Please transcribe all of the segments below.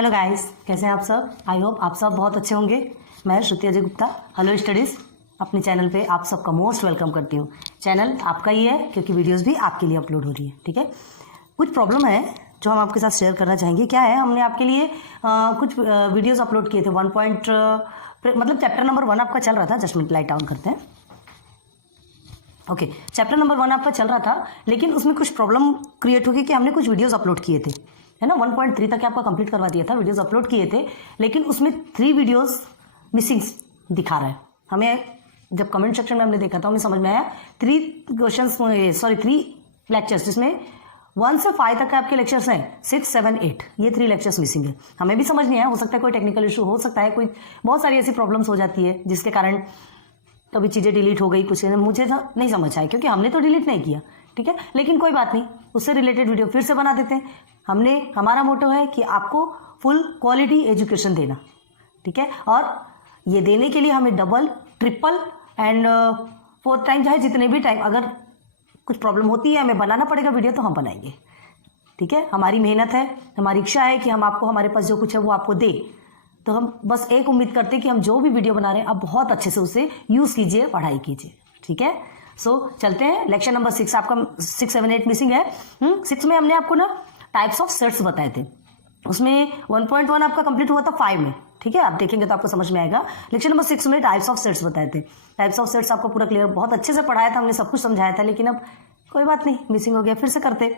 Hello guys, कैसे हैं आप सब। आई होप आप सब बहुत अच्छे होंगे। मैं श्रुति अजय गुप्ता, हेलो स्टडीज़ अपने चैनल पे आप सबका मोस्ट वेलकम करती हूँ। चैनल आपका ही है क्योंकि वीडियोस भी आपके लिए अपलोड हो रही है। ठीक है, कुछ प्रॉब्लम है जो हम आपके साथ शेयर करना चाहेंगे। क्या है, हमने आपके लिए कुछ वीडियोज़ अपलोड किए थे। मतलब चैप्टर नंबर 1 आपका चल रहा था। जस्ट मिनट, लाइट ऑन करते हैं। ओके, चैप्टर नंबर 1 आपका चल रहा था, लेकिन उसमें कुछ प्रॉब्लम क्रिएट हो गई कि हमने कुछ वीडियोज़ अपलोड किए थे, है ना। 1.3 तक आपका कंप्लीट करवा दिया था, वीडियोस अपलोड किए थे, लेकिन उसमें 3 वीडियोस मिसिंग दिखा रहा है। हमें जब कमेंट सेक्शन में हमने देखा था, हमें समझ में आया 3 लेक्चर्स जिसमें 1 से 5 तक के आपके लेक्चर्स हैं, 6, 7, 8 ये 3 लेक्चर्स मिसिंग है। हमें भी समझ नहीं आया, हो सकता है कोई टेक्निकल इशू हो सकता है, कोई बहुत सारी ऐसी प्रॉब्लम्स हो जाती है जिसके कारण कभी चीज़ें डिलीट हो गई, कुछ मुझे नहीं समझ आया क्योंकि हमने तो डिलीट नहीं किया। ठीक है, लेकिन कोई बात नहीं, उससे रिलेटेड वीडियो फिर से बना देते हैं। हमारा मोटो है कि आपको फुल क्वालिटी एजुकेशन देना। ठीक है, और ये देने के लिए हमें double, triple and 4th time, चाहे जितने भी टाइम अगर कुछ प्रॉब्लम होती है, हमें बनाना पड़ेगा वीडियो, तो हम बनाएंगे। ठीक है, हमारी मेहनत है, हमारी इच्छा है कि हम आपको, हमारे पास जो कुछ है वो आपको दे। तो हम बस एक उम्मीद करते हैं कि हम जो भी वीडियो बना रहे हैं आप बहुत अच्छे से उसे यूज़ कीजिए, पढ़ाई कीजिए। ठीक है, सो चलते हैं। लेक्चर नंबर 6 आपका 6, 7, 8 मिसिंग है। 6 में हमने आपको ना टाइप्स ऑफ सेट्स बताए थे। उसमें 1.1 आपका कंप्लीट हुआ था 5 में। ठीक है, आप देखेंगे तो आपको समझ में आएगा। लेक्चर नंबर 6 में टाइप्स ऑफ सेट्स बताए थे। टाइप्स ऑफ सेट्स आपको पूरा क्लियर, बहुत अच्छे से पढ़ाया था हमने, सब कुछ समझाया था, लेकिन अब कोई बात नहीं, मिसिंग हो गया, फिर से करते।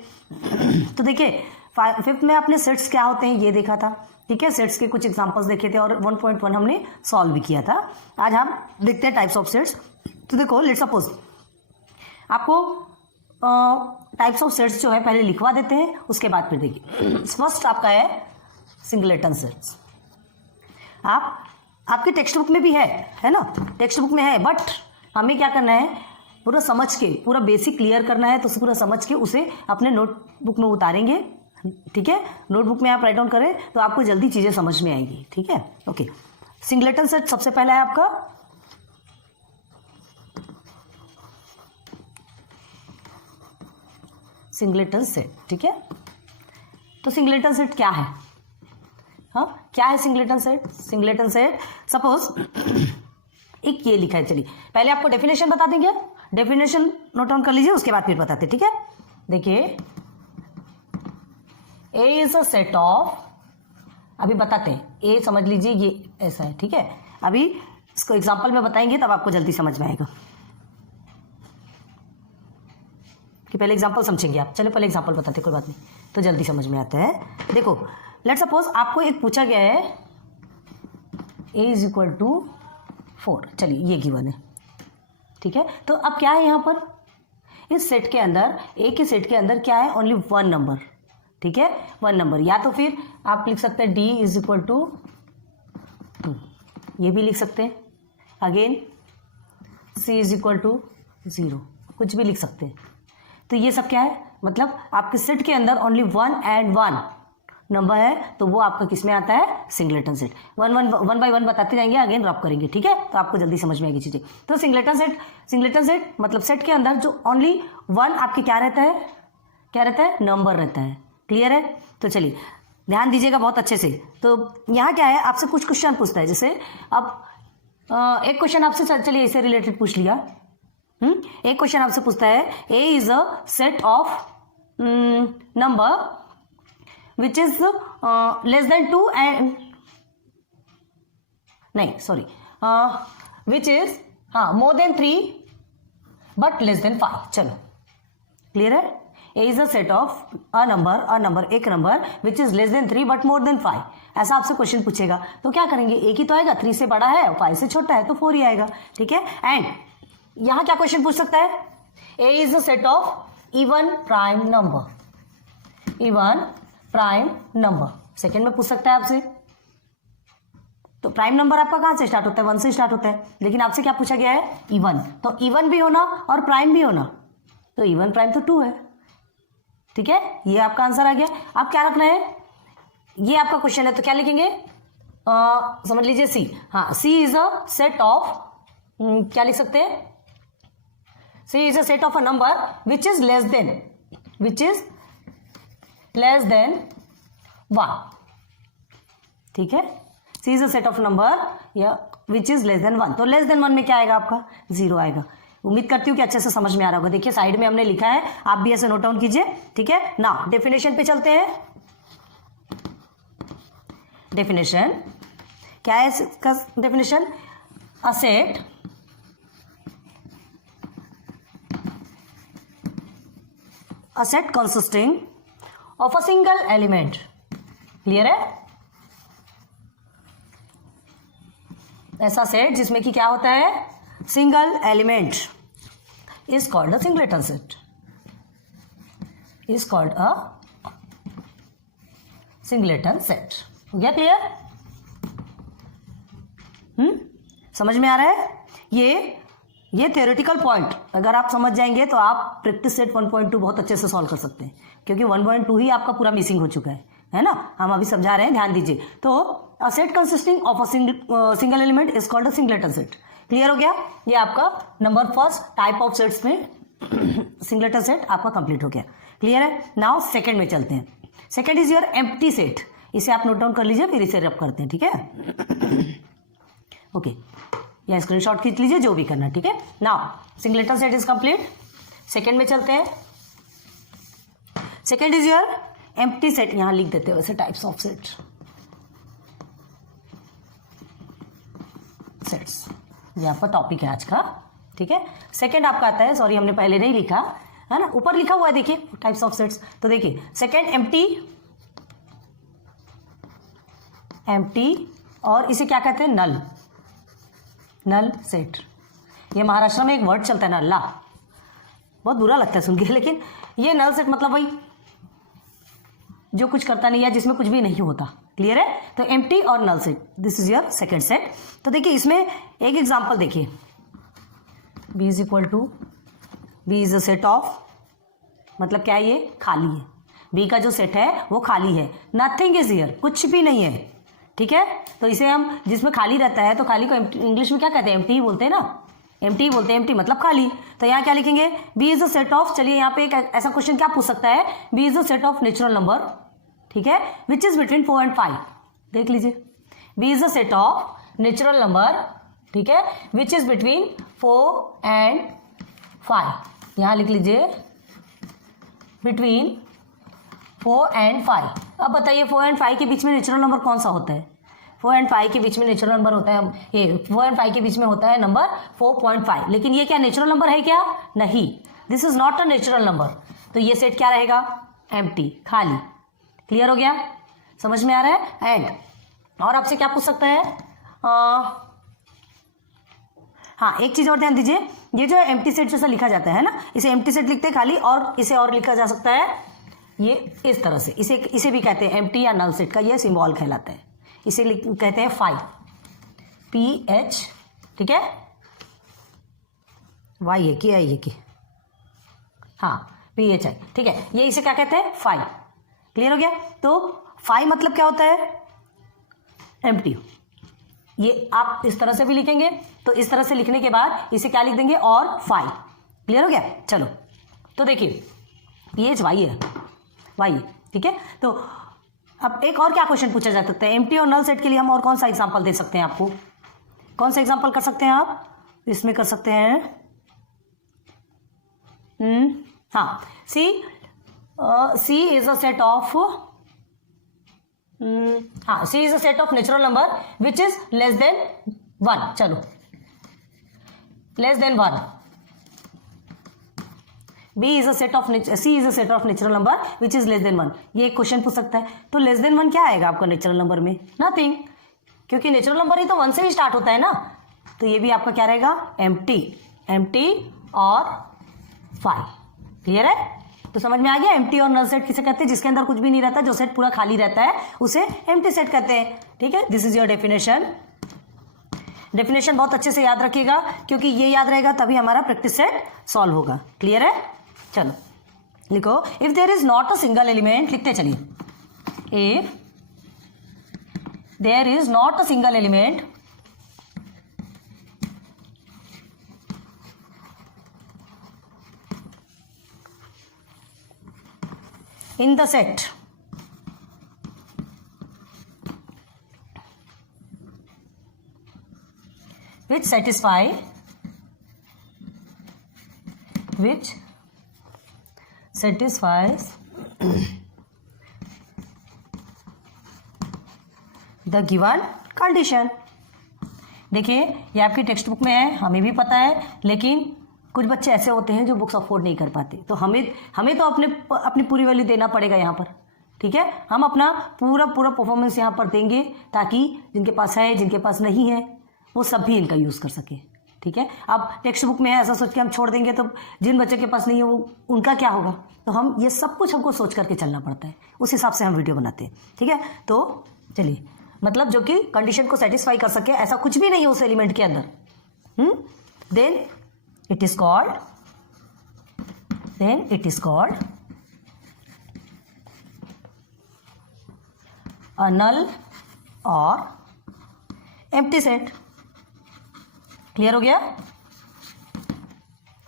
तो देखिए 5th में आपने सेट्स क्या होते हैं ये देखा था। ठीक है, सेट्स के कुछ एग्जांपल्स देखे थे और 1.1 हमने सॉल्व भी किया था। आज हम देखते हैं टाइप्स ऑफ सेट्स। तो देखो, लेट्स सपोज आपको टाइप्स ऑफ सेट्स जो है पहले लिखवा देते हैं, उसके बाद फिर देखिए। फर्स्ट आपका है सिंगलेटन सेट्स। आपके टेक्स्ट बुक में भी है ना, टेक्स्ट बुक में है, बट हमें क्या करना है, पूरा समझ के, पूरा बेसिक क्लियर करना है। तो उसे पूरा समझ के उसे अपने नोटबुक में उतारेंगे। ठीक है, नोटबुक में आप राइट डाउन करें तो आपको जल्दी चीजें समझ में आएंगी। ठीक है, ओके। सिंगलेटन सेट सबसे पहला है आपका सिंगलेटन सेट। ठीक है, तो सिंगलेटन सेट क्या है? हाँ, क्या है singleton set? Singleton set suppose एक ये लिखा है। चलिए पहले आपको डेफिनेशन बता देंगे, डेफिनेशन नोट डाउन कर लीजिए, उसके बाद फिर बताते। ठीक है, देखिए ए इज अ सेट ऑफ, अभी बताते हैं, ए समझ लीजिए ये ऐसा है। ठीक है, अभी इसको एग्जांपल में बताएंगे तब आपको जल्दी समझ में आएगा कि पहले एग्जांपल समझेंगे आप। चलो पहले एग्जांपल बताते, कोई बात नहीं, तो जल्दी समझ में आता है। देखो लेट सपोज आपको एक पूछा गया है a इज इक्वल टू 4। चलिए ये गिवन है। ठीक है, तो अब क्या है यहाँ पर, इस सेट के अंदर, ए के सेट के अंदर क्या है, ओनली 1 नंबर। ठीक है, 1 नंबर, या तो फिर आप लिख सकते हैं d इज इक्वल टू 2, ये भी लिख सकते हैं। Again c is equal to 0, कुछ भी लिख सकते हैं। तो ये सब क्या है, मतलब आपके सेट के अंदर ओनली 1 and 1 नंबर है, तो वो आपका किस में आता है, सिंगलेटन सेट। 1 by 1 बताते जाएंगे, अगेन रब करेंगे। ठीक है, तो आपको जल्दी समझ में आएगी चीजें। तो सिंगलेटन सेट मतलब सेट के अंदर जो ओनली 1 आपके क्या रहता है, नंबर रहता है। क्लियर है? तो चलिए ध्यान दीजिएगा बहुत अच्छे से। तो यहाँ क्या है, आपसे कुछ क्वेश्चन पूछता है। जैसे अब एक क्वेश्चन आपसे, चलिए इससे रिलेटेड पूछ लिया। एक क्वेश्चन आपसे पूछता है A is a set of number which is less than 2 and नहीं sorry which is more than 3 but less than 5। चलो क्लियर है, A is a set of a number एक number which is less than 3 but more than 5। ऐसा आपसे question पूछेगा तो क्या करेंगे, एक ही तो आएगा, 3 से बड़ा है, 5 से छोटा है, तो 4 ही आएगा। ठीक है, एंड यहां क्या क्वेश्चन पूछ सकता है, A is a set of even prime number, second में पूछ सकता है आपसे। तो प्राइम नंबर आपका कहां से स्टार्ट होता है, 1 से स्टार्ट होता है, लेकिन आपसे क्या पूछा गया है, इवन। तो इवन भी होना और प्राइम भी होना, तो इवन प्राइम तो 2 है। ठीक है, ये आपका आंसर आ गया। अब क्या रखना है, ये आपका क्वेश्चन है, तो क्या लिखेंगे, समझ लीजिए सी। हाँ, C is a set of, क्या लिख सकते हैं, C is a set of a number which is less than 1। ठीक है, C is a set of number या विच इज लेस देन 1, तो लेस देन 1 में क्या आएगा आपका 0 आएगा। उम्मीद करती हूँ कि अच्छे से समझ में आ रहा होगा। देखिए साइड में हमने लिखा है, आप भी ऐसे नोट डाउन कीजिए, ठीक है ना। डेफिनेशन पे चलते हैं। डेफिनेशन क्या है इसका definition? A set consisting of a single element. Clear है? ऐसा सेट जिसमें कि क्या होता है, single element, is called a singleton set, is called a singleton set. हो गया क्लियर? समझ में आ रहा है? ये थ्योरेटिकल पॉइंट अगर आप समझ जाएंगे तो आप प्रैक्टिस सेट 1.2 बहुत अच्छे से सॉल्व कर सकते हैं, क्योंकि 1.2 ही आपका पूरा मिसिंग हो चुका है ना। हम अभी समझा रहे हैं, ध्यान दीजिए। तो a set consisting of a single element is called a singleton set. Clear हो गया? ये आपका number first type of sets में सिंगलेटन सेट आपका कंप्लीट हो गया। क्लियर है? नाउ सेकंड में चलते हैं। Second is your empty set. इसे आप नोट डाउन कर लीजिए, फिर इसे रब करते हैं, ठीक है? ओके, या स्क्रीनशॉट खींच लीजिए, जो भी करना, ठीक है। Now singleton set is complete. Second में चलते हैं। Second is your empty set. यहां लिख देते हैं वैसे टाइप्स ऑफ सेट्स। ये आपका टॉपिक है आज का, ठीक है। सेकंड आपका आता है, सॉरी हमने पहले नहीं लिखा है ना, ऊपर लिखा हुआ है, देखिए टाइप्स ऑफ सेट्स। तो देखिए सेकंड एम्प्टी और इसे क्या कहते हैं, नल सेट। ये महाराष्ट्र में एक वर्ड चलता है नल्ला, बहुत बुरा लगता है सुन के, लेकिन ये नल सेट मतलब वही जो कुछ करता नहीं है, जिसमें कुछ भी नहीं होता। क्लियर है? तो एम्प्टी और null set, this is your second set. तो देखिए इसमें एक एग्जांपल देखिए, B is equal to B is a set of, मतलब क्या है, ये खाली है। बी का जो सेट है वो खाली है, नथिंग इज हियर, कुछ भी नहीं है, ठीक है। तो इसे हम, जिसमें खाली रहता है तो खाली को इंग्लिश में क्या कहते हैं, एम्प्टी बोलते हैं ना, एम्प्टी बोलते हैं, एम्प्टी मतलब खाली। तो यहाँ क्या लिखेंगे, B is a set of, चलिए यहाँ पे एक ऐसा क्वेश्चन क्या पूछ सकता है, B is a set of natural number, ठीक है, विच इज बिटवीन 4 and 5। देख लीजिए, B is a set of natural number, ठीक है, विच इज बिटवीन 4 and 5। यहां लिख लीजिए बिटवीन 4 and 5। अब बताइए 4 and 5 के बीच में नेचुरल नंबर कौन सा होता है? 4 and 5 के बीच में नेचुरल नंबर होता है, ये 4 and 5 के बीच में होता है नंबर 4.5। लेकिन ये क्या नेचुरल नंबर है क्या? नहीं, this is not a natural number. तो ये सेट क्या रहेगा, एम्प्टी, खाली। क्लियर हो गया? समझ में आ रहा है? एंड और आपसे क्या पूछ सकता है, हाँ एक चीज और ध्यान दीजिए, ये जो एम्प्टी सेट जैसा लिखा जाता है ना, इसे एम्प्टी सेट लिखते हैं खाली, और इसे और लिखा जा सकता है ये इस तरह से, इसे भी कहते हैं एम्प्टी या नल सेट का ये सिंबल कहलाता है। इसे कहते हैं फाई, PH, ठीक है, वाई है कि आई है कि, हाँ PHI, ठीक है। ये इसे क्या कहते हैं, फाई। क्लियर हो गया? तो फाई मतलब क्या होता है, एम्प्टी। ये आप इस तरह से भी लिखेंगे, तो इस तरह से लिखने के बाद इसे क्या लिख देंगे, और फाई। क्लियर हो गया? चलो तो देखिए PHY है, वाई, ठीक है। तो अब एक और क्या क्वेश्चन पूछा जा सकता है, एम्प्टी और नल सेट के लिए हम और कौन सा एग्जांपल दे सकते हैं आपको, कौन सा एग्जांपल कर सकते हैं आप इसमें? कर सकते हैं हाँ, C is a set of, हाँ C is a set of natural number which is less than 1। चलो less than 1। C is a set of natural number which is less than 1। ये क्वेश्चन पूछ सकता है। तो लेस देन 1 क्या आएगा आपका नेचुरल नंबर में? नथिंग, क्योंकि नेचुरल नंबर ही तो 1 से ही स्टार्ट होता है ना। तो ये भी आपका क्या रहेगा, एम्प्टी और फाई। क्लियर है? तो समझ में आ गया, एम्प्टी और नल सेट किसे कहते हैं, जिसके अंदर कुछ भी नहीं रहता, जो सेट पूरा खाली रहता है उसे एम्प्टी सेट कहते हैं। ठीक है, this is your definition. Definition बहुत अच्छे से याद रखिएगा, क्योंकि ये याद रहेगा तभी हमारा प्रैक्टिस सेट सॉल्व होगा। क्लियर है? चलो लिखो, if there is not a single element, लिखते चलिए, if there is not a single element in the set which satisfies the given condition। देखिए ये आपकी टेक्स्ट बुक में है, हमें भी पता है, लेकिन कुछ बच्चे ऐसे होते हैं जो बुक्स अफोर्ड नहीं कर पाते, तो हमें तो अपनी पूरी वैल्यू देना पड़ेगा यहाँ पर, ठीक है। हम अपना पूरा परफॉर्मेंस यहाँ पर देंगे ताकि जिनके पास है, जिनके पास नहीं है, वो सब भी इनका यूज़ कर सके, ठीक है। अब टेक्स्ट बुक में है ऐसा सोच के हम छोड़ देंगे तो जिन बच्चों के पास नहीं है वो उनका क्या होगा। तो हम ये सब कुछ हमको सोच करके चलना पड़ता है, उस हिसाब से हम वीडियो बनाते हैं, ठीक है। तो चलिए, मतलब जो कि कंडीशन को सेटिस्फाई कर सके, ऐसा कुछ भी नहीं है उस एलिमेंट के अंदर, then it is called a null और एम्प्टी सेट। क्लियर हो गया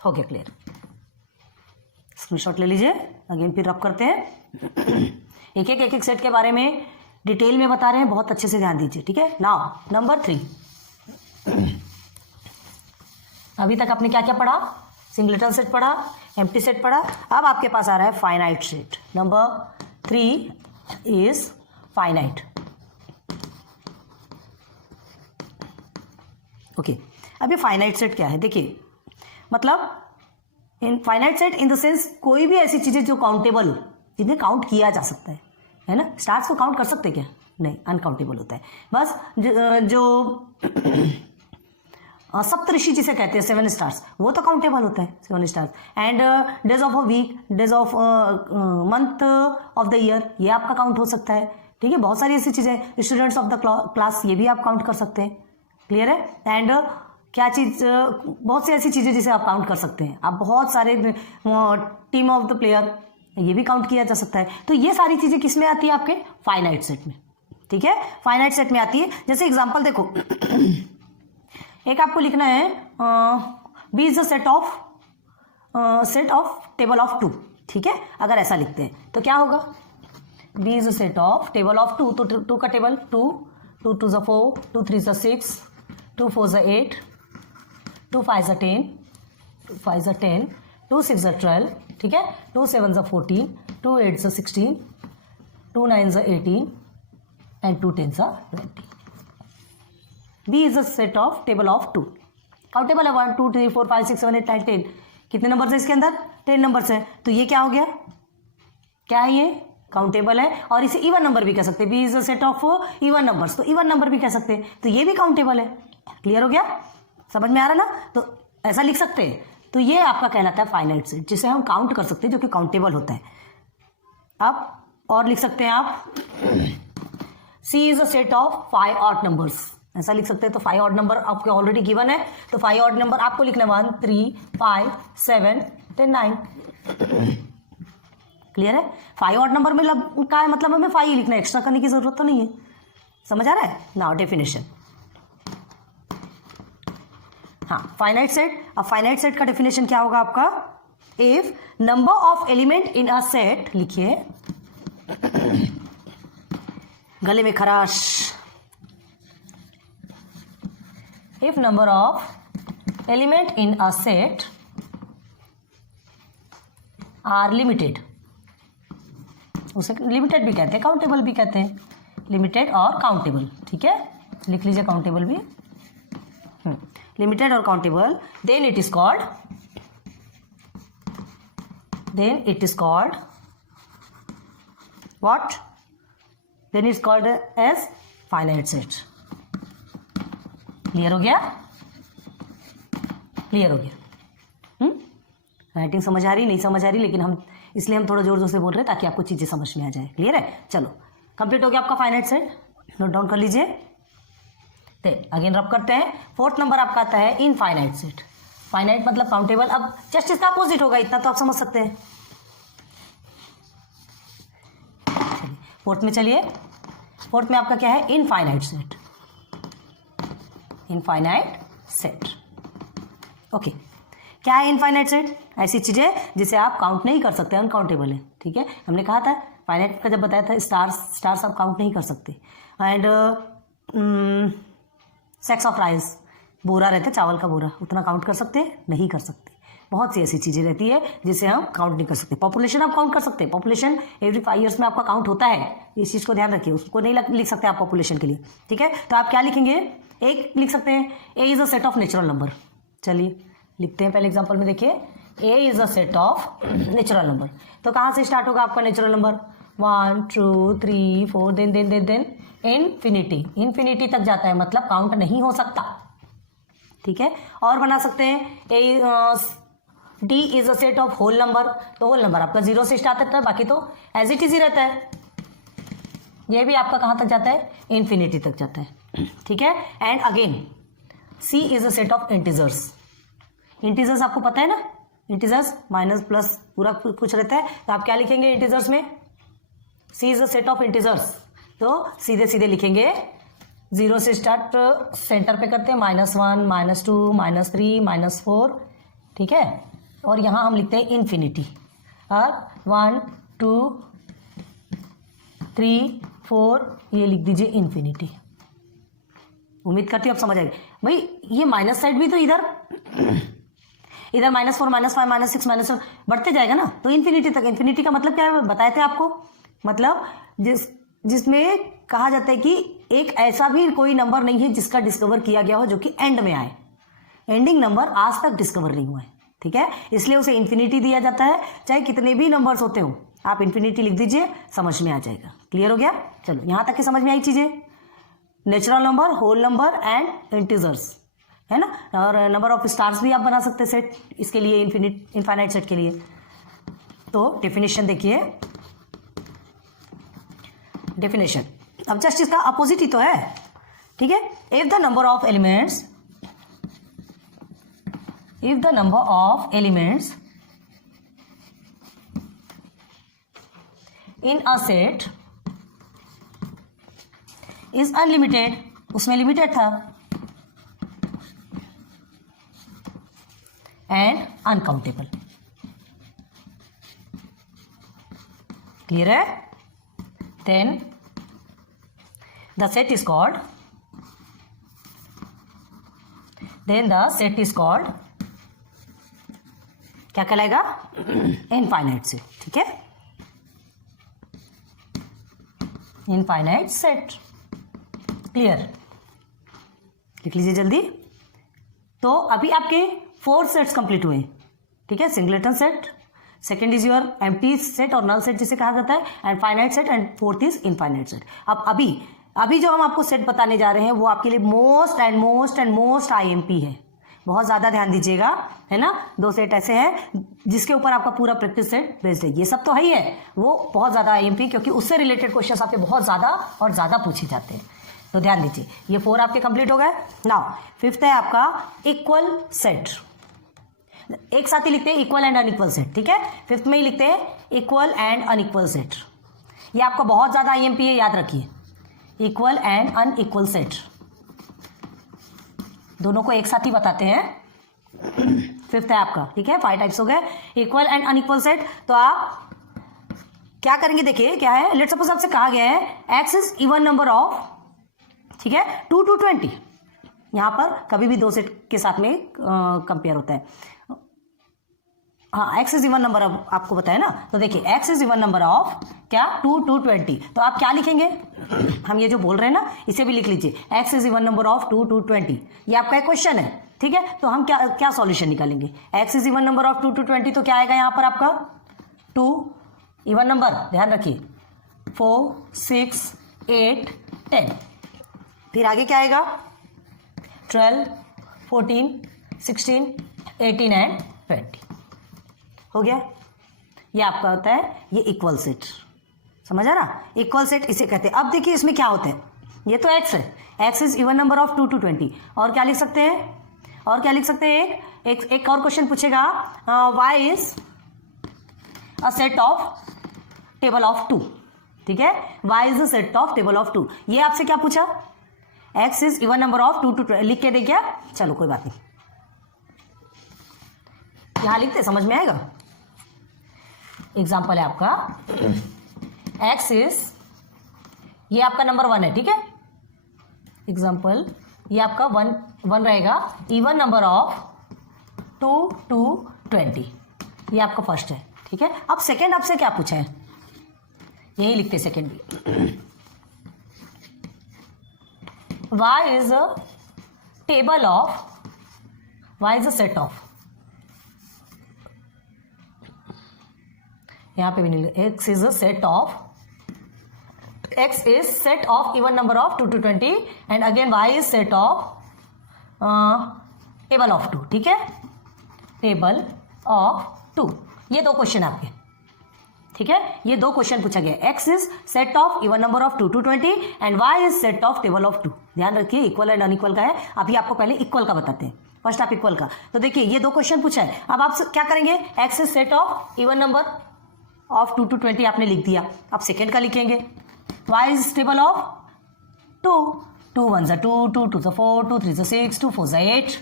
क्लियर। स्क्रीनशॉट ले लीजिए, अगेन फिर रब करते हैं। एक एक सेट के बारे में डिटेल में बता रहे हैं, बहुत अच्छे से ध्यान दीजिए, ठीक है। नाउ नंबर 3, अभी तक आपने क्या क्या पढ़ा? सिंगलेटन सेट पढ़ा, एम्प्टी सेट पढ़ा, अब आपके पास आ रहा है finite set. Number 3 is finite. Okay, अब ये फाइनाइट सेट क्या है? देखिए, मतलब इन finite set in the sense कोई भी ऐसी चीजें जो काउंटेबल हो, जिन्हें काउंट किया जा सकता है ना। स्टार्स को काउंट कर सकते क्या? नहीं, अनकाउंटेबल होता है। बस जो सप्तऋषि जिसे कहते हैं 7 स्टार्स, वो तो काउंटेबल होता है 7 stars. And days of a week, days of month of the year, ये आपका काउंट हो सकता है, ठीक है। बहुत सारी ऐसी चीजें, स्टूडेंट्स ऑफ द क्लास, ये भी आप काउंट कर सकते हैं। क्लियर है। एंड क्या चीज, बहुत सी ऐसी चीजें जिसे आप काउंट कर सकते हैं। आप बहुत सारे टीम ऑफ द प्लेयर, ये भी काउंट किया जा सकता है। तो ये सारी चीजें किस में आती है? आपके फाइनाइट सेट में, ठीक है। फाइनाइट सेट में आती है। जैसे एग्जांपल देखो, एक आपको लिखना है B is the set of table of 2, ठीक है। अगर ऐसा लिखते हैं तो क्या होगा? B is the set of table of 2, तो 2 का टेबल 2, 2 2 4, 2 3 6, 2 4 8, 2 5 10, 2 5 10, 2 6 12, ठीक है। 2 7 14, 2 8 16, 2 9 18 and 2 10 20। B is a set of table of 2। Countable है 1 2 3 4 5 6 7 8 9 10। कितने नंबर है इसके अंदर? 10 नंबर है। तो ये क्या हो गया? क्या है ये? काउंटेबल है। और इसे इवन नंबर भी कह सकते हैं। B is a set of even numbers, तो इवन नंबर भी कह सकते हैं। तो ये भी काउंटेबल है। क्लियर हो गया? समझ में आ रहा ना? तो ऐसा लिख सकते हैं। तो ये आपका कहलाता है फाइनाइट सेट, जिसे हम काउंट कर सकते हैं, जो कि काउंटेबल होता है। अब और लिख सकते हैं आप, C is a set of 5 odd numbers, ऐसा लिख सकते हैं। तो 5 ऑड नंबर आपके ऑलरेडी गिवन है, तो 5 ऑड नंबर आपको लिखना 1 3 5 7 10 9। क्लियर है? 5 ऑड नंबर में का है, मतलब हमें 5 ही लिखना है, एक्स्ट्रा करने की जरूरत तो नहीं है। समझ आ रहा है? Now definition. हाँ, फाइनाइट सेट। अब फाइनाइट सेट का डेफिनेशन क्या होगा आपका? If number of element in a set, लिखिए, गले में खराश, if number of element in a set are limited, उसे लिमिटेड भी कहते हैं, काउंटेबल भी कहते हैं, लिमिटेड और काउंटेबल, ठीक है। लिख लीजिए काउंटेबल भी, लिमिटेड और countable, then it is called what? Then it's called as finite set। Clear हो गया? क्लियर हो गया। राइटिंग समझ आ रही, नहीं समझ आ रही, लेकिन इसलिए हम थोड़ा जोर जोर से बोल रहे हैं ताकि आपको चीजें समझ में आ जाए। क्लियर है? चलो, कंप्लीट हो गया आपका फाइनाइट सेट, नोट डाउन कर लीजिए। तो अगेन रब करते हैं। 4th नंबर आपका आता है इनफाइनाइट सेट। फाइनाइट मतलब काउंटेबल। अब जस्ट इसका अपोजिट होगा, इतना तो आप समझ सकते हैं। 4th में चलिए, 4th में आपका क्या है? Infinite set. Infinite set, okay. क्या है इनफाइनाइट सेट? ऐसी चीजें जिसे आप काउंट नहीं कर सकते, अनकाउंटेबल है, ठीक है। हमने कहा था फाइनाइट का, जब बताया था, स्टार्स आप काउंट नहीं कर सकते। एंड सेक्स ऑफ राइस, बोरा रहता है चावल का बोरा, उतना काउंट कर सकते हैं? नहीं कर सकते। बहुत सी ऐसी चीज़ें रहती है जिसे हम काउंट नहीं कर सकते। पॉपुलेशन आप काउंट कर सकते हैं, पॉपुलेशन एवरी 5 ईयर्स में आपका काउंट होता है, इस चीज़ को ध्यान रखिए, उसको नहीं लिख सकते आप पॉपुलेशन के लिए, ठीक है। तो आप क्या लिखेंगे? एक लिख सकते हैं, A is a set of natural number. चलिए लिखते हैं, पहले एग्जाम्पल में देखिए, A is a set of natural number. तो कहाँ से स्टार्ट होगा आपका natural number? 1 2 3 4 then infinity, infinity तक जाता है, मतलब काउंट नहीं हो सकता, ठीक है। और बना सकते हैं, D is a set of whole number. तो होल नंबर आपका 0 से स्टार्ट होता है, बाकी तो एज इट इज ही रहता है। ये भी आपका कहाँ तक जाता है? इन्फिनिटी तक जाता है, ठीक है। And again C is a set of integers. Integers आपको पता है ना, इंटीजर्स माइनस प्लस पूरा कुछ रहता है। तो आप क्या लिखेंगे इंटीजर्स में? C is a set of integers. तो सीधे सीधे लिखेंगे, 0 से स्टार्ट सेंटर पे करते हैं, -1 -2 -3 -4, ठीक है। और यहाँ हम लिखते हैं इन्फिनिटी, और 1 2 3 4 ये लिख दीजिए इन्फिनिटी। उम्मीद करती हूँ आप समझ आएगी। भाई ये माइनस साइड भी तो इधर -4 -5 -6 -7 बढ़ते जाएगा ना, तो इन्फिनिटी तक। इन्फिनिटी का मतलब क्या है बताए थे आपको? मतलब जिसमें कहा जाता है कि एक ऐसा भी कोई नंबर नहीं है जिसका डिस्कवर किया गया हो जो कि एंड में आए। एंडिंग नंबर आज तक डिस्कवर नहीं हुआ है, ठीक है, इसलिए उसे इन्फिनिटी दिया जाता है। चाहे कितने भी नंबर्स होते हो, आप इन्फिनिटी लिख दीजिए, समझ में आ जाएगा। क्लियर हो गया? चलो यहाँ तक की समझ में आई चीजें, natural number, whole number and integers, है ना। और नंबर ऑफ स्टार्स भी आप बना सकते हैं सेट, इसके लिए इनफाइनाइट सेट के लिए। तो डेफिनेशन देखिए, डेफिनेशन अब जस्ट इसका अपोजिट ही तो है, ठीक है। If the number of elements in a set is unlimited, उसमें लिमिटेड था, and uncountable। क्लियर है? then the set is called क्या कहलाएगा? इनफाइनाइट सेट, ठीक है, इनफाइनाइट सेट। क्लियर? लिख लीजिए जल्दी। तो अभी आपके 4 सेट्स कंप्लीट हुए, ठीक है। Singleton set, second is your empty set और नल सेट जिसे कहा जाता है, and finite set, and fourth is infinite set. अब अभी जो हम आपको सेट बताने जा रहे हैं वो आपके लिए मोस्ट IMP है, बहुत ज्यादा ध्यान दीजिएगा, है ना। 2 सेट ऐसे हैं जिसके ऊपर आपका पूरा प्रैक्टिस सेट बेस्ड है। ये सब तो है ही है, वो बहुत ज्यादा IMP, क्योंकि उससे रिलेटेड क्वेश्चंस आपके बहुत ज्यादा और ज्यादा पूछे जाते हैं। तो ध्यान दीजिए, ये 4 आपके कंप्लीट हो गए। नाउ 5th है आपका इक्वल सेट। एक साथ ही लिखते हैं इक्वल एंड अनइक्वल सेट, ठीक है। 5th में ही लिखते हैं इक्वल एंड अनइक्वल सेट। ये आपका बहुत ज्यादा IMP है, याद रखिए, इक्वल एंड अनइक्वल सेट दोनों को एक साथ ही बताते हैं। 5th है आपका, ठीक है। 5 टाइप्स हो गए, इक्वल एंड अनइक्वल सेट। तो आप क्या करेंगे? देखिए क्या है, लेट्स सपोज आपसे कहा गया है x is even number of, ठीक है, 2 to 20। यहां पर कभी भी 2 सेट के साथ में कंपेयर होता है। हाँ, x is even number of आपको बताया ना, तो देखिए x is even number of क्या? 2 to 20। तो आप क्या लिखेंगे? हम ये जो बोल रहे हैं ना, इसे भी लिख लीजिए, x is even number of 2 to 20। ये आपका एक क्वेश्चन है, ठीक है। तो हम क्या सॉल्यूशन निकालेंगे? x is even number of 2 to 20, तो क्या आएगा यहाँ पर आपका? 2 इवन नंबर, ध्यान रखिए, 4 6 8 10। फिर आगे क्या आएगा? 12 14 16 18 एंड 20। हो गया? ये आपका होता है ये इक्वल सेट, समझ आ रहा? इक्वल सेट इसे कहते हैं। अब देखिए इसमें क्या होता है, ये तो x है, x is even number of 2 to 20। और क्या लिख सकते हैं? एक और क्वेश्चन पूछेगा, y is a set of table of 2, ठीक है। y is a set of table of 2। ये आपसे क्या पूछा? x is even number of 2 to 20 लिख के दे क्या? चलो कोई बात नहीं, यहां लिखते, समझ में आएगा। एग्जाम्पल है आपका x इज, ये आपका नंबर 1 है, ठीक है। एग्जाम्पल ये आपका 1 रहेगा इवन नंबर ऑफ 2 to 20, ये आपका फर्स्ट है। ठीक है, अब सेकेंड आपसे क्या पूछा है, यही लिखते सेकेंड भी। y is a table of, y is a set of, यहां पे भी नहीं, x is a set of, x is set of even number of 2 to 20 and again y is set of table of 2। ठीक है, table of 2, ये दो question आपके। ठीक है, ये दो क्वेश्चन पूछा गया, x is set of even number of 2 to 20 and y is set of table of 2। ध्यान रखिए इक्वल एंड अनइक्वल का है, अभी आपको पहले इक्वल का बताते हैं, फर्स्ट आप इक्वल का। तो देखिए ये दो क्वेश्चन पूछा है, अब आप क्या करेंगे, x is set of even number of 2 to 20 आपने लिख दिया, अब सेकेंड का लिखेंगे, y is table of 2, 2 1 2, 2 2 4, 2 3 6, 2 4 8,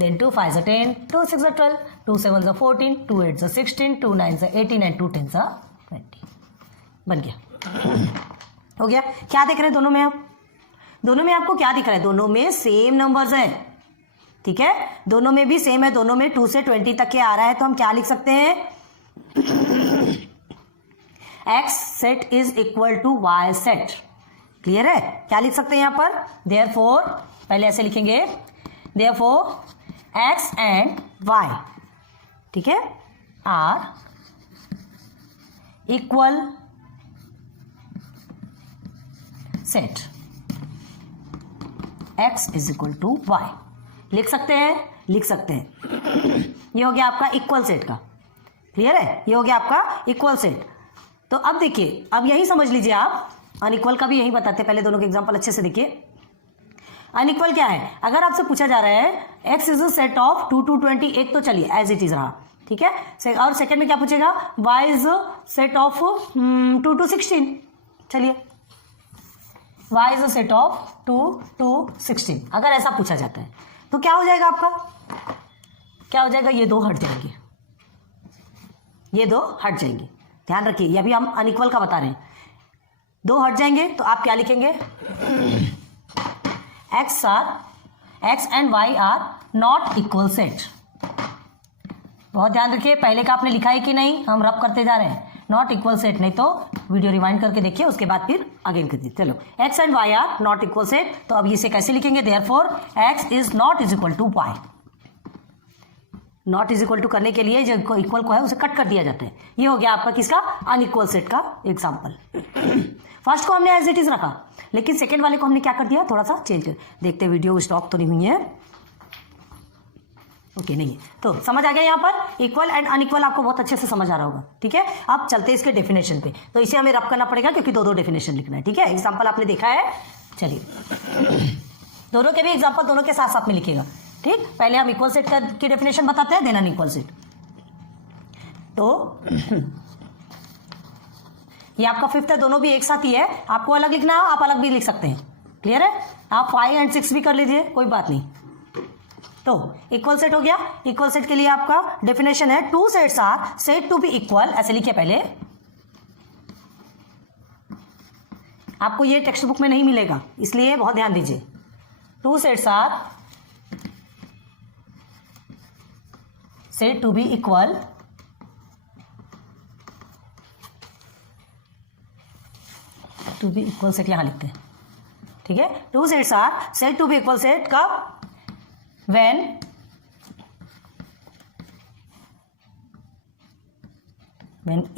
then 2 5 10, 2 6 12, 2 7 14, 2 8 16, 2 9 18 and 2 10 20। बन गया, हो गया। क्या देख रहे हैं दोनों में, आप दोनों में आपको क्या दिख रहा है, दोनों में सेम नंबर्स हैं। ठीक है, दोनों में भी सेम है, दोनों में 2 से 20 तक के आ रहा है, तो हम क्या लिख सकते हैं, x set is equal to y set. Clear है, क्या लिख सकते हैं यहां पर, देयरफॉर पहले ऐसे लिखेंगे, देयरफॉर x एंड y, ठीक है, are equal set, x is equal to y। लिख सकते हैं, लिख सकते हैं। ये हो गया आपका इक्वल सेट का। क्लियर है, ये हो गया आपका इक्वल सेट। तो अब देखिए, अब यही समझ लीजिए आप, अनइक्वल का भी यही बताते हैं, पहले दोनों के एग्जांपल अच्छे से देखिए। अनइक्वल क्या है, अगर आपसे पूछा जा रहा है x is a set of 2 to 20, एक तो चलिए एज इट इज रहा, ठीक है, और सेकंड में क्या पूछेगा, y is a set of 2 to 16, चलिए y is a set of 2 to 16, अगर ऐसा पूछा जाता है तो क्या हो जाएगा आपका, क्या हो जाएगा, ये दो हट जाएंगे, ये दो हट जाएंगे। ध्यान रखिए, ये अभी हम अनइक्वल का बता रहे हैं, दो हट जाएंगे तो आप क्या लिखेंगे, x and y are not equal set. बहुत ध्यान रखिए, पहले का आपने लिखा है कि नहीं, हम रब करते जा रहे हैं, नॉट इक्वल सेट, नहीं तो वीडियो रिवाइंड करके देखिए, उसके बाद फिर अगेन कर दीजिए। चलो, x and y are not equal set, तो अब इसे कैसे लिखेंगे, therefore x is not is equal to y। Not is equal to करने के लिए जो इक्वल को है उसे कट कर दिया जाता है। ये हो गया आपका किसका, अनइक्वल सेट का एग्जाम्पल। फर्स्ट को हमने एज इट इज रखा, लेकिन सेकेंड वाले को हमने क्या कर दिया, थोड़ा सा चेंज कर, देखते वीडियो स्टॉप तो नहीं हुई है, ओके नहीं है, तो समझ आ गया यहाँ पर इक्वल एंड अनइक्वल, आपको बहुत अच्छे से समझ आ रहा होगा। ठीक है, अब चलते हैं इसके डेफिनेशन पे, तो इसे हमें रब करना पड़ेगा क्योंकि दो दो डेफिनेशन लिखना है। ठीक है, एग्जाम्पल आपने देखा है, चलिए दोनों के भी एग्जाम्पल दोनों के साथ साथ में लिखिएगा। ठीक, पहले हम इक्वल सेट की डेफिनेशन बताते हैं, देन अनइक्वल सेट। तो ये आपका फिफ्थ है, दोनों भी एक साथ ही है, आपको अलग लिखना है आप अलग भी लिख सकते हैं। क्लियर है, आप 5 एंड 6 भी कर लीजिए, कोई बात नहीं। तो इक्वल सेट हो गया, इक्वल सेट के लिए आपका डेफिनेशन है, 2 sets are said to be equal, ऐसे लिखिए पहले, आपको ये टेक्स्ट बुक में नहीं मिलेगा, इसलिए बहुत ध्यान दीजिए। 2 sets are said to be equal set यहां लिखते हैं। ठीक है, 2 sets are said to be equal set कब, when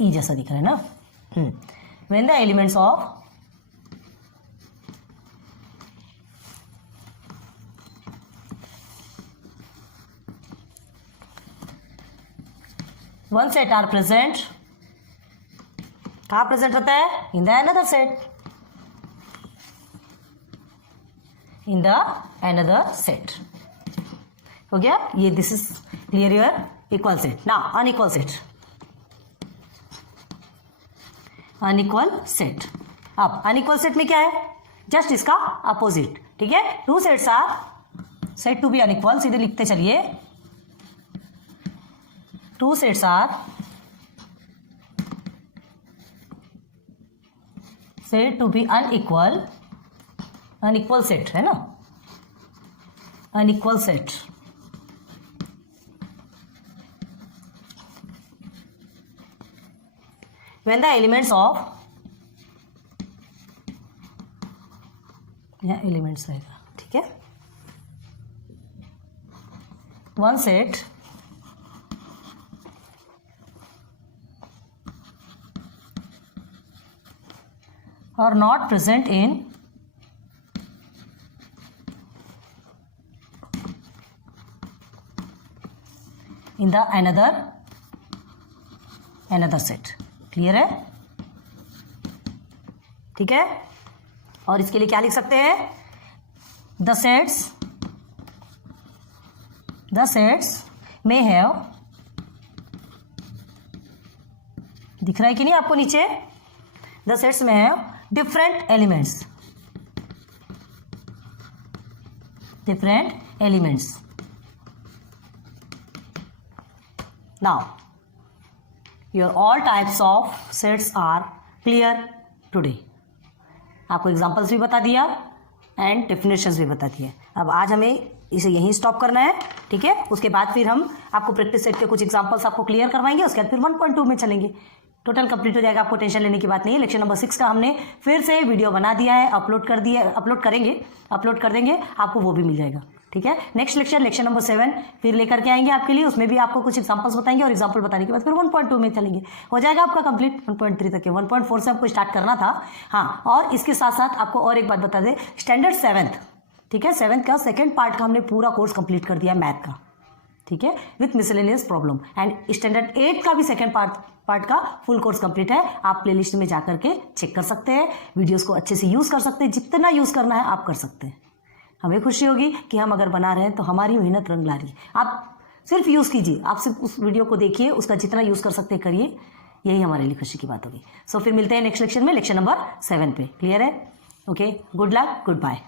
ई जैसा दिख रहा है ना, when the elements of one set are present, कहाँ प्रेजेंट रहता है, in the another set, in the another set. हो गया ये, this is clear your equal set. Now unequal set, unequal set, अब अनइक्वल सेट में क्या है, जस्ट इसका अपोजिट। ठीक है, 2 sets are set to be unequal, सीधे लिखते चलिए, 2 sets are said to be unequal, unequal set है ना, unequal set. When the elements of elements रहेगा, ठीक है, one set are not present in the another set. Clear है? ठीक है, और इसके लिए क्या लिख सकते हैं? द सेट्स may have, दिख रहा है कि नहीं आपको नीचे? The sets may have different elements. Now your all types of sets are clear today. आपको एग्जाम्पल्स भी बता दिया एंड डेफिनेशंस भी बता दिए. अब आज हमें इसे यहीं स्टॉप करना है, ठीक है. उसके बाद फिर हम आपको प्रैक्टिस सेट के कुछ एग्जाम्पल्स आपको क्लियर करवाएंगे. उसके बाद फिर 1.2 में चलेंगे. टोटल कंप्लीट हो जाएगा, आपको टेंशन लेने की बात नहीं है. लेक्चर नंबर 6 का हमने फिर से वीडियो बना दिया है, अपलोड कर देंगे, आपको वो भी मिल जाएगा, ठीक है. नेक्स्ट लेक्चर नंबर 7 फिर लेकर के आएंगे आपके लिए. उसमें भी आपको कुछ एग्जांपल्स बताएंगे और एग्जांपल बताने के बाद फिर 1.2 में चलेंगे. हो जाएगा आपका कंप्लीट 1.3 तक के. 1.4 से आपको स्टार्ट करना था. हाँ, और इसके साथ साथ आपको और एक बात बता दें, स्टैंडर्ड 7th, ठीक है, 7th का सेकेंड पार्ट का हमने पूरा कोर्स कंप्लीट कर दिया मैथ का, ठीक है, with miscellaneous problem. And standard 8 का भी सेकेंड पार्ट का फुल कोर्स कंप्लीट है. आप प्लेलिस्ट में जाकर के चेक कर सकते हैं, वीडियोस को अच्छे से यूज़ कर सकते हैं. जितना यूज़ करना है आप कर सकते हैं. हमें खुशी होगी कि हम अगर बना रहे हैं तो हमारी मेहनत रंग ला रही है. आप सिर्फ यूज़ कीजिए, आप सिर्फ उस वीडियो को देखिए, उसका जितना यूज़ कर सकते हैं करिए. यही हमारे लिए खुशी की बात होगी. सो फिर मिलते हैं नेक्स्ट लेक्चर में, लेक्चर नंबर 7 पे. क्लियर है? Okay, good luck, good bye.